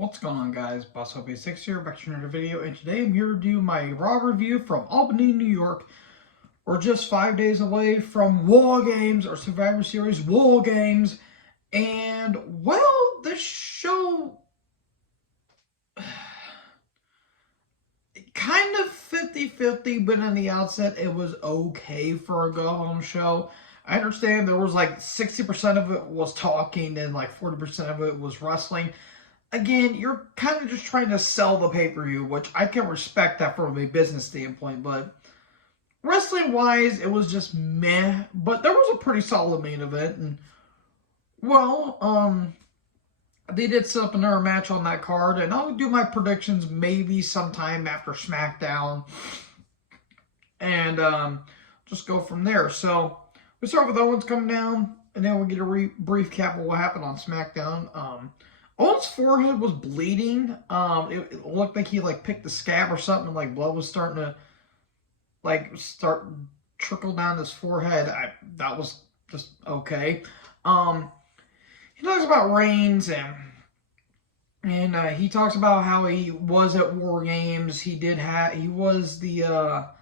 What's going on, guys? BossOB6 here, back to another video, and today I'm here to do my Raw review from Albany, New York. We're just 5 days away from War Games, or Survivor Series War Games, and, well, this show kind of 50-50, but on the outset, it was okay for a go-home show. I understand there was like 60% of it was talking and like 40% of it was wrestling. Again, you're kind of just trying to sell the pay-per-view, which I can respect that from a business standpoint, but wrestling-wise, it was just meh, but there was a pretty solid main event, and, well, they did set up another match on that card, and I'll do my predictions maybe sometime after SmackDown, and, just go from there. So, we start with Owens coming down, and then we'll get a brief cap of what happened on SmackDown. Owens' forehead was bleeding. It looked like he picked a scab or something, and like blood was starting to start trickle down his forehead. That was just okay. He talks about Reigns and he talks about how he was at War Games. He was the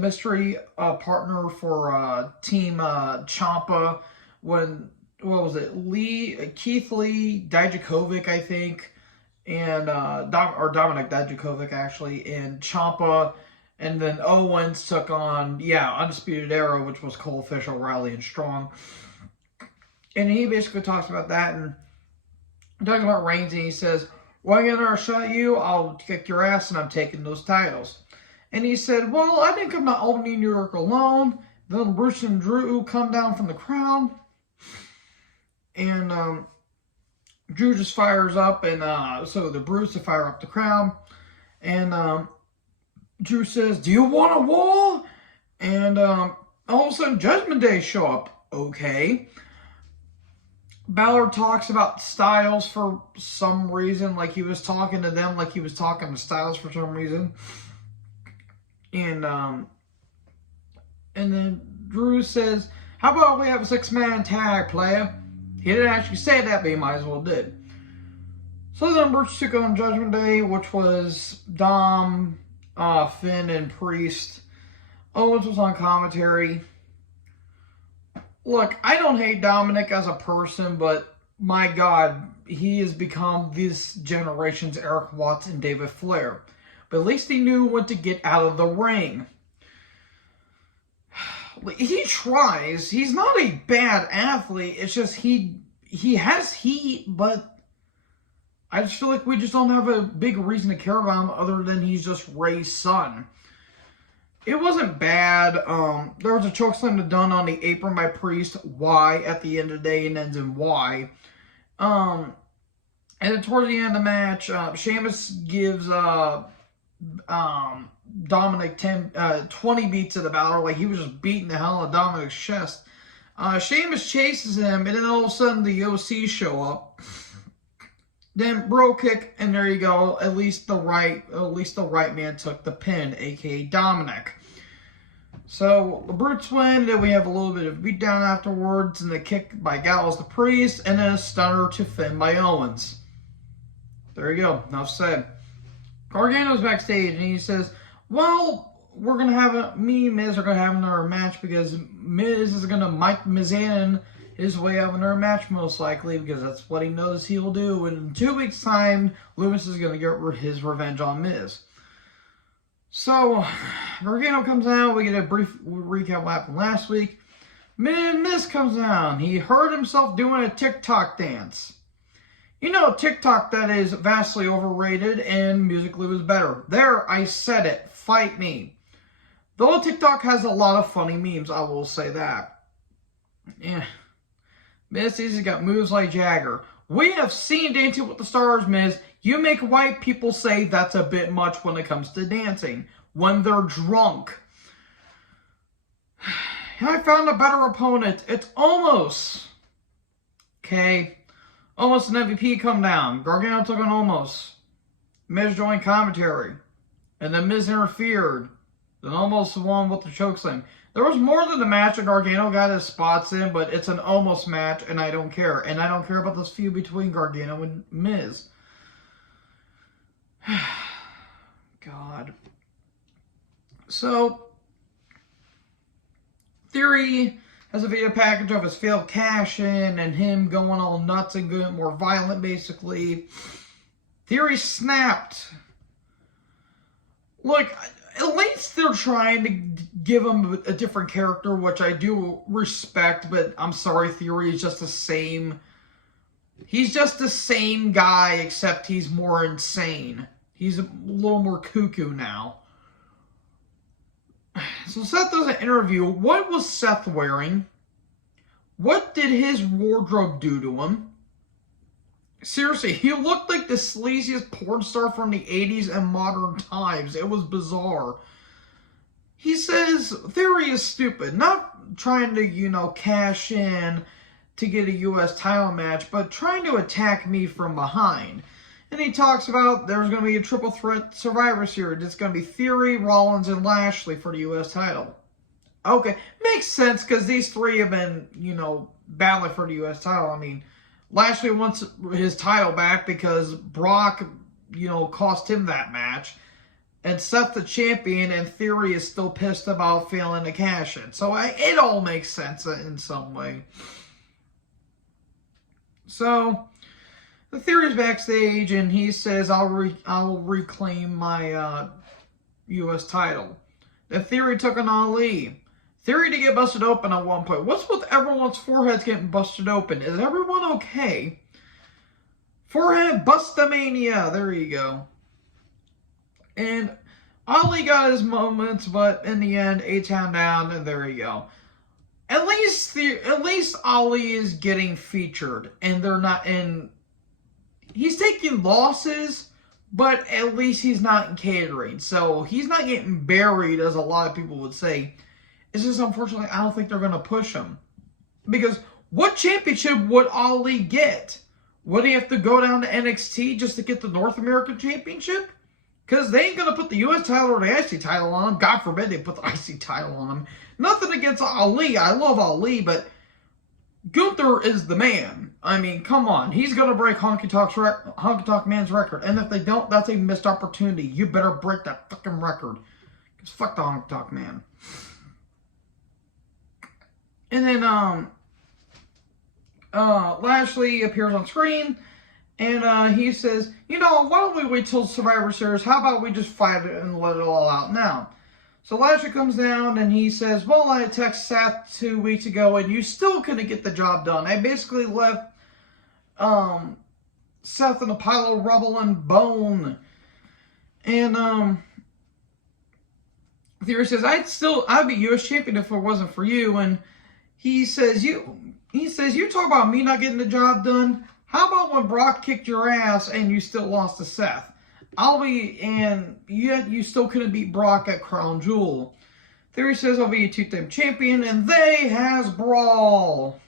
mystery partner for Team Ciampa when. What was it? Keith Lee, Dijakovic, I think, and Dominic Dijakovic actually, and Ciampa, and then Owens took on Undisputed Era, which was Cole, Fisher, Riley, and Strong, and he basically talks about that and talks about Reigns, and he says, "Well, I'm gonna shot at you. I'll kick your ass, and I'm taking those titles." And he said, "Well, I didn't come to Albany, New York alone. Then Bruce and Drew come down from the crowd." And Drew just fires up, and so the Bruce to fire up the crowd. And Drew says, "Do you want a war?" And all of a sudden, Judgment Day show up. Okay. Balor talks about Styles for some reason, like he was talking to them, like he was talking to Styles for some reason. And then Drew says, "How about we have a 6-man tag, player?" He didn't actually say that, but he might as well did. So then Bruce took on Judgment Day, which was Dom, Finn, and Priest. Owens was on commentary. Look, I don't hate Dominic as a person, but my God, he has become this generation's Eric Watts and David Flair. But at least he knew when to get out of the ring. He tries. He's not a bad athlete. It's just he has heat, but I just feel like we just don't have a big reason to care about him other than he's just Ray's son. It wasn't bad. There was a chokeslam done on the apron by Priest. Why at the end of the day and ends in Y. And then towards the end of the match, Sheamus gives Dominic 20 beats of the Balor, like he was just beating the hell out of Dominic's chest. Sheamus chases him, and then all of a sudden the OC show up. Then bro kick, and there you go. At least the right man took the pin, aka Dominic. So the Brutes win. Then we have a little bit of beatdown afterwards, and the kick by Gallows to Priest, and then a stunner to Finn by Owens. There you go. Enough said. Gargano's backstage, and he says, "Well, we're going to have me and Miz are going to have another match because Miz is going to Mike Mizanin his way out of another match most likely because that's what he knows he'll do. And in 2 weeks' time, Lewis is going to get his revenge on Miz." So, Gargano comes out. We get a brief recap of what happened last week. Miz comes down. He hurt himself doing a TikTok dance. You know, TikTok that is vastly overrated and musically was better. There, I said it. Fight me. Though TikTok has a lot of funny memes, I will say that. Yeah. Miz has got moves like Jagger. We have seen Dancing with the Stars, Miz. You make white people say that's a bit much when it comes to dancing. When they're drunk. I found a better opponent. It's Omos. Okay. Omos and MVP come down. Gargano took on Omos. Miz joined commentary. And then Miz interfered. Then almost won with the chokeslam. There was more than the match, and Gargano got his spots in, but it's an almost match, and I don't care. And I don't care about this feud between Gargano and Miz. God. So, Theory has a video package of his failed cash-in and him going all nuts and getting more violent, basically. Theory snapped. Look, at least they're trying to give him a different character, which I do respect, but I'm sorry, Theory is just the same. He's just the same guy, except he's more insane. He's a little more cuckoo now. So Seth does an interview. What was Seth wearing? What did his wardrobe do to him? Seriously, he looked like the sleaziest porn star from the 80s and modern times. It was bizarre. He says Theory is stupid. Not trying to, cash in to get a U.S. title match, but trying to attack me from behind. And he talks about there's going to be a triple threat Survivor Series. It's going to be Theory, Rollins, and Lashley for the U.S. title. Okay, makes sense because these three have been, battling for the U.S. title. I mean, Lashley wants his title back because Brock, cost him that match. And Seth the champion, and Theory is still pissed about failing to cash in. So it all makes sense in some way. So the Theory's backstage, and he says, I'll reclaim my U.S. title. The Theory took on Ali. Theory to get busted open at one point. What's with everyone's foreheads getting busted open? Is everyone okay? Forehead bustamania. There you go. And Ali got his moments, but in the end, A-Town down, and there you go. At least Ali is getting featured, and they're not in. He's taking losses, but at least he's not in catering, so he's not getting buried, as a lot of people would say. It's just, unfortunately, I don't think they're going to push him. Because what championship would Ali get? Would he have to go down to NXT just to get the North American Championship? Because they ain't going to put the U.S. title or the IC title on him. God forbid they put the IC title on him. Nothing against Ali. I love Ali, but Gunther is the man. I mean, come on. He's going to break Honky Tonk Man's record. And if they don't, that's a missed opportunity. You better break that fucking record. Because fuck the Honky Tonk Man. And then, Lashley appears on screen, and he says, why don't we wait till Survivor Series? How about we just fight it and let it all out now? So Lashley comes down, and he says, well, I texted Seth 2 weeks ago, and you still couldn't get the job done. I basically left Seth in a pile of rubble and bone. And Theory says, I'd be U.S. champion if it wasn't for you. And he says, you talk about me not getting the job done. How about when Brock kicked your ass and you still lost to Seth? You still couldn't beat Brock at Crown Jewel. Theory says, I'll be a two-time champion, and they has brawl.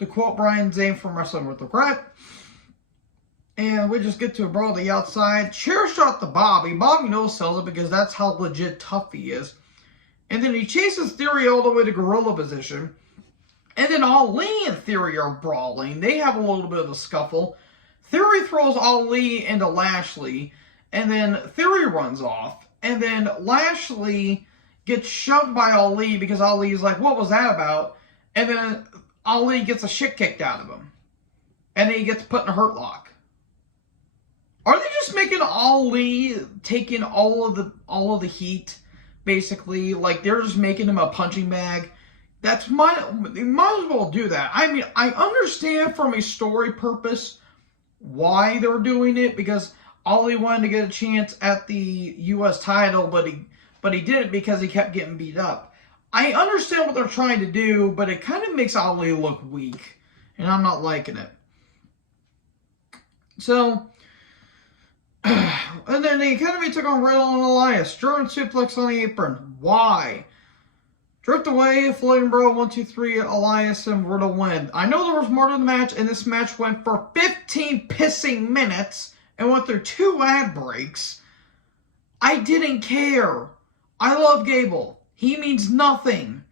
To quote Brian Zane from Wrestling with Regret. And we just get to a brawl to the outside. Chair shot to Bobby. Bobby no-sells it because that's how legit tough he is. And then he chases Theory all the way to gorilla position. And then Ali and Theory are brawling. They have a little bit of a scuffle. Theory throws Ali into Lashley. And then Theory runs off. And then Lashley gets shoved by Ali because Ali's like, what was that about? And then Ali gets a shit kicked out of him. And then he gets put in a hurt lock. Are they just making Ali taking all of the heat, basically? Like, they're just making him a punching bag? They might as well do that. I mean, I understand from a story purpose why they're doing it, because Ali wanted to get a chance at the U.S. title, but he didn't because he kept getting beat up. I understand what they're trying to do, but it kind of makes Ali look weak, and I'm not liking it. So, and then the Academy took on Riddle and Elias. German suplex on the apron. Why? Drift away, floating bro, 1, 2, 3, Elias and Riddle win. I know there was more to the match, and this match went for 15 pissing minutes and went through 2 ad breaks. I didn't care. I love Gable. He means nothing.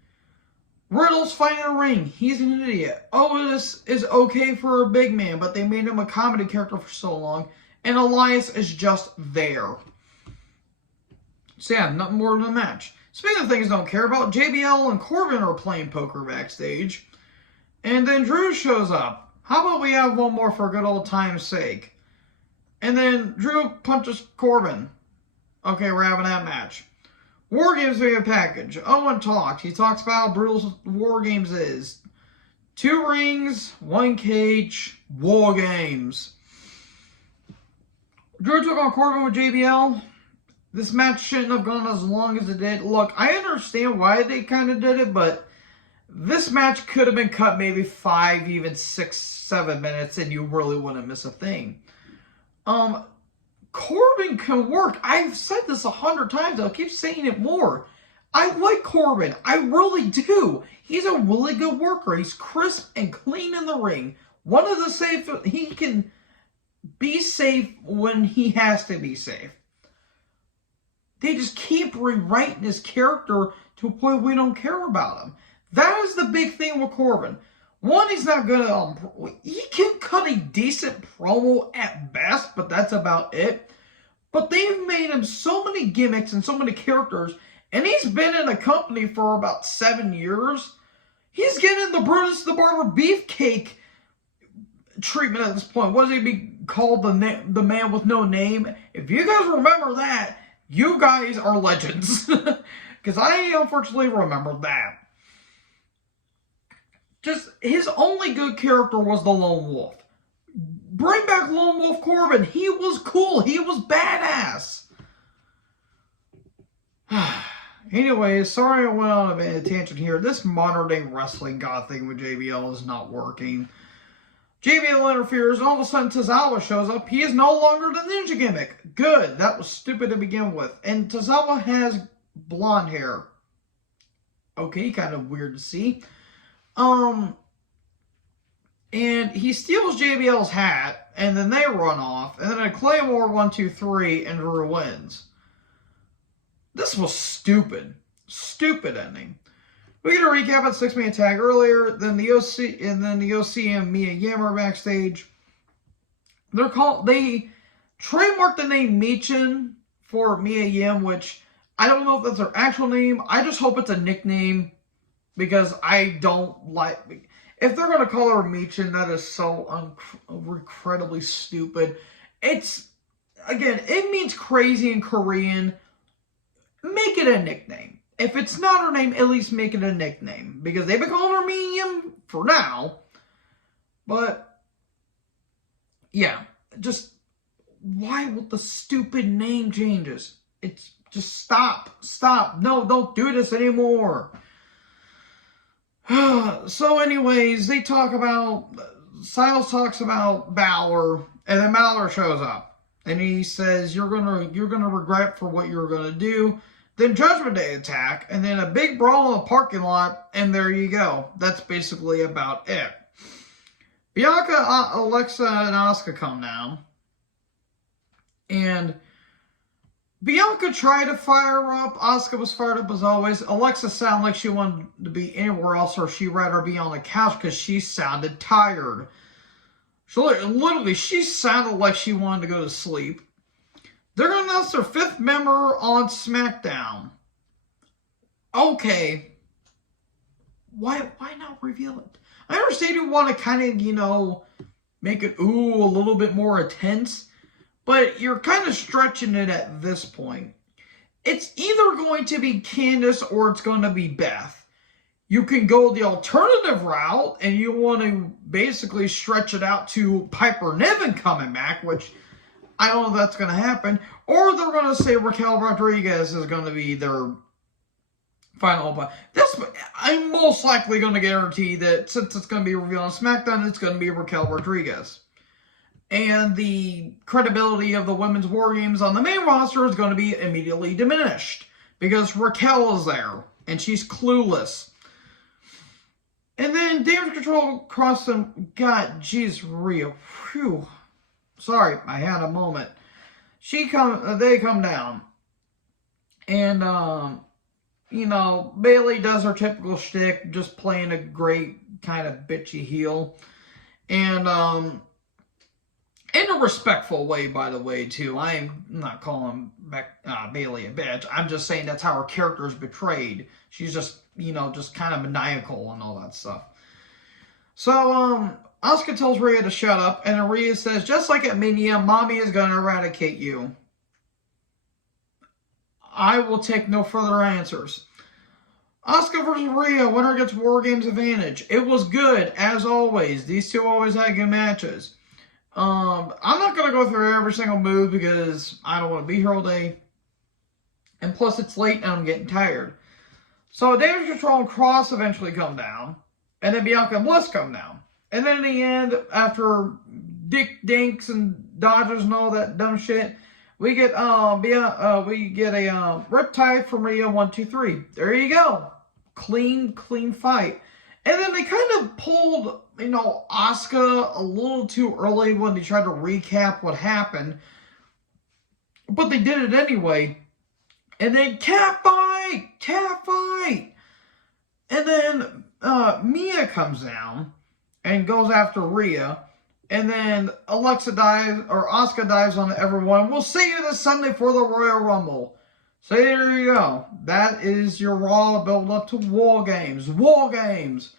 Riddle's fighting a ring. He's an idiot. Otis is okay for a big man, but they made him a comedy character for so long. And Elias is just there. So yeah, nothing more than a match. Speaking of things I don't care about, JBL and Corbin are playing poker backstage. And then Drew shows up. How about we have one more for good old time's sake? And then Drew punches Corbin. Okay, we're having that match. War Games me a package. Owen talks. He talks about how brutal War Games is. 2 rings, 1 cage, War Games. Drew took on Corbin with JBL. This match shouldn't have gone as long as it did. Look, I understand why they kind of did it, but this match could have been cut maybe 5, even 6, 7 minutes, and you really wouldn't miss a thing. Corbin can work. I've said this 100 times. I'll keep saying it more. I like Corbin. I really do. He's a really good worker. He's crisp and clean in the ring. One of the safe. He can be safe when he has to be safe. They just keep rewriting his character to a point we don't care about him. That is the big thing with Corbin. One, he's not good at... he can cut a decent promo at best, but that's about it. But they've made him so many gimmicks and so many characters, and he's been in a company for about 7 years. He's getting the Brutus the Barber Beefcake treatment at this point. What does he be called? The man with no name? If you guys remember that, you guys are legends. Because I unfortunately remember that. Just, his only good character was the Lone Wolf. Bring back Lone Wolf Corbin. He was cool. He was badass. Anyways, sorry I went on a tangent here. This modern day wrestling god thing with JBL is not working. JBL interferes, and all of a sudden Tozawa shows up. He is no longer the ninja gimmick. Good. That was stupid to begin with. And Tozawa has blonde hair. Okay, kind of weird to see. And he steals JBL's hat, and then they run off, and then a Claymore 1, 2, 3, and Drew wins. This was stupid. Stupid ending. We get a recap at 6-man tag earlier, then the OC and Mia Yim are backstage. They trademarked the name Michin for Mia Yim, which I don't know if that's her actual name. I just hope it's a nickname, because I don't like... If they're going to call her Michin, that is so incredibly stupid. It's, again, it means crazy in Korean. Make it a nickname. If it's not her name, at least make it a nickname. Because they've been calling her Minium for now. But, yeah. Just, why with the stupid name changes? It's, just stop. Stop. No, don't do this anymore. So anyways, they talk about, Styles talks about Balor, and then Balor shows up. And he says, you're gonna regret for what you're gonna do. Then Judgment Day attack, and then a big brawl in the parking lot, and there you go. That's basically about it. Bianca, Alexa, and Asuka come down. And Bianca tried to fire her up. Asuka was fired up as always. Alexa sounded like she wanted to be anywhere else, or she'd rather be on the couch because she sounded tired. Literally, she sounded like she wanted to go to sleep. They're going to announce their 5th member on SmackDown. Okay. Why not reveal it? I understand you want to kind of, make it, a little bit more intense. But you're kind of stretching it at this point. It's either going to be Candice or it's going to be Beth. You can go the alternative route and you want to basically stretch it out to Piper Niven coming back, which I don't know if that's going to happen. Or they're going to say Raquel Rodriguez is going to be their final. But I'm most likely going to guarantee that since it's going to be revealed on SmackDown, it's going to be Raquel Rodriguez. And the credibility of the Women's War Games on the main roster is going to be immediately diminished. Because Raquel is there. And she's clueless. And then Damage Control crossed them. God, jeez, Rhea. Phew. Sorry, I had a moment. They come down. And, you know, Bayley does her typical shtick, just playing a great kind of bitchy heel. And, in a respectful way, by the way, too. I'm not calling Bayley a bitch. I'm just saying that's how her character is betrayed. She's just, you know, just kind of maniacal and all that stuff. So, Asuka tells Rhea to shut up, and Rhea says, just like at Mania, Mommy is going to eradicate you. I will take no further answers. Asuka versus Rhea, winner gets War Games advantage. It was good, as always. These two always had good matches. I'm not going to go through every single move because I don't want to be here all day. And plus, it's late and I'm getting tired. So, Damage Control and Cross eventually come down. And then Bianca and Bliss come down. And then in the end, after Dick Dinks and Dodgers and all that dumb shit, we get a Riptide from Rhea 1, 2, 3. There you go. Clean fight. And then they kind of pulled, you know, Asuka a little too early when they tried to recap what happened. But they did it anyway. And then cat fight. And then Mia comes down and goes after Rhea. And then Asuka dives on everyone. We'll see you this Sunday for the Royal Rumble. So there you go. That is your Raw build up to War Games. War Games.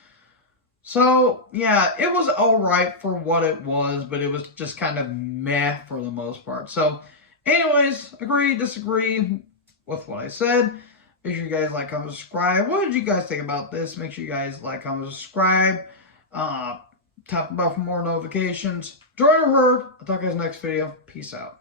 So, yeah, it was alright for what it was, but it was just kind of meh for the most part. So, anyways, agree, disagree with what I said. Make sure you guys like, comment, subscribe. What did you guys think about this? Make sure you guys like, comment, subscribe. Tap the bell for more notifications. Join the herd. I'll talk to you guys next video. Peace out.